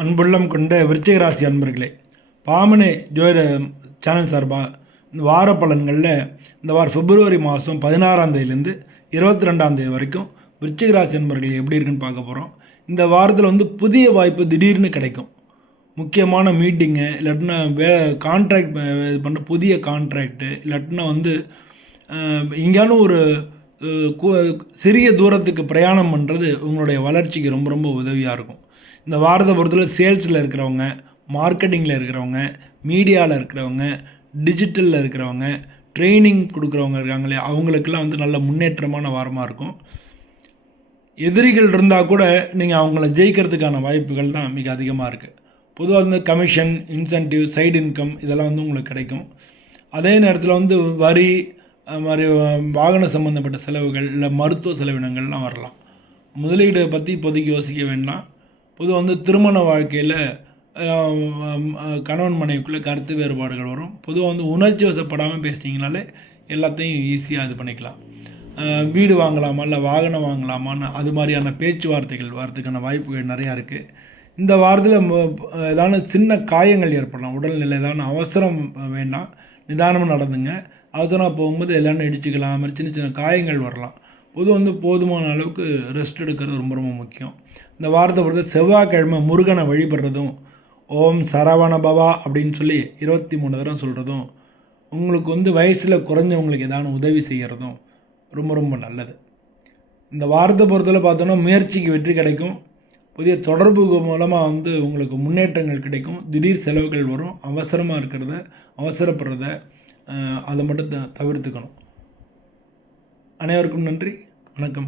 அன்புள்ளம் கொண்ட விருச்சிக ராசி அன்பர்களே, பாமனே ஜோதிட சேனல் சார்பாக இந்த வார பலன்களில் இந்த வாரம் பிப்ரவரி மாதம் 16ஆம் தேதியிலேருந்து 22ஆம் தேதி வரைக்கும் விருச்சிக ராசி அன்பர்கள் எப்படி இருக்குன்னு பார்க்க போகிறோம். இந்த வாரத்தில் புதிய வாய்ப்பு திடீர்னு கிடைக்கும். முக்கியமான மீட்டிங்கு இல்லாட்டினா கான்ட்ராக்ட் இது பண்ணுற புதிய கான்ட்ராக்டு இல்லாட்டினா எங்கேயானு ஒரு சிறிய தூரத்துக்கு பிரயாணம் பண்ணுறது உங்களுடைய வளர்ச்சிக்கு ரொம்ப ரொம்ப உதவியாக இருக்கும். இந்த வாரத்தை பொறுத்தவரை சேல்ஸில் இருக்கிறவங்க, மார்க்கெட்டிங்கில் இருக்கிறவங்க, மீடியாவில் இருக்கிறவங்க, டிஜிட்டலில் இருக்கிறவங்க, ட்ரைனிங் கொடுக்குறவங்க இருக்காங்களே அவங்களுக்கெல்லாம் நல்ல முன்னேற்றமான வாரமாக இருக்கும். எதிரிகள் இருந்தால் கூட நீங்கள் அவங்கள ஜெயிக்கிறதுக்கான வாய்ப்புகள் தான் மிக அதிகமாக இருக்குது. பொதுவாக கமிஷன், இன்சென்டிவ், சைடு இன்கம் இதெல்லாம் உங்களுக்கு கிடைக்கும். அதே நேரத்தில் வரி மாதிரி வாகன சம்மந்தப்பட்ட செலவுகள் இல்லை மருத்துவ செலவினங்கள்லாம் வரலாம். முதலீடு பற்றி இப்போதைக்கு யோசிக்க வேண்டாம். பொதுவாக திருமண வாழ்க்கையில் கணவன் மனைவிக்குள்ளே கருத்து வேறுபாடுகள் வரும். பொதுவாக உணர்ச்சி வசப்படாமல் பேசிட்டிங்கனாலே எல்லாத்தையும் ஈஸியாக இது பண்ணிக்கலாம். வீடு வாங்கலாமா இல்லை வாகனம் வாங்கலாமான்னு அது மாதிரியான பேச்சுவார்த்தைகள் வரதுக்கான வாய்ப்புகள் நிறையா இருக்குது. இந்த வாரத்தில் ஏதான சின்ன காயங்கள் ஏற்படலாம். உடல்நிலை ஏதான அவசரம் வேண்டாம், நிதானமாக நடந்துங்க. அவசரமாக போகும்போது எல்லாம் இடிச்சுக்கலாம், மாதிரி சின்ன சின்ன காயங்கள் வரலாம். போதுமான அளவுக்கு ரெஸ்ட் எடுக்கிறது ரொம்ப ரொம்ப முக்கியம். இந்த வாரத்தை பொறுத்த செவ்வாய்க்கிழமை முருகனை வழிபடுறதும், ஓம் சரவண பவா அப்படின்னு சொல்லி 23 தடவை சொல்கிறதும், உங்களுக்கு வயசில் குறைஞ்சவங்களுக்கு ஏதான உதவி செய்கிறதும் ரொம்ப ரொம்ப நல்லது. இந்த வாரத்தை பொறுத்தவரை பார்த்தோன்னா முயற்சிக்கு வெற்றி கிடைக்கும். புதிய தொடர்பு மூலமாக உங்களுக்கு முன்னேற்றங்கள் கிடைக்கும். திடீர் செலவுகள் வரும். அவசரமாக இருக்கிறத, அவசரப்படுறத அதை மட்டும் தவிர்த்துக்கணும். அனைவருக்கும் நன்றி, வணக்கம்.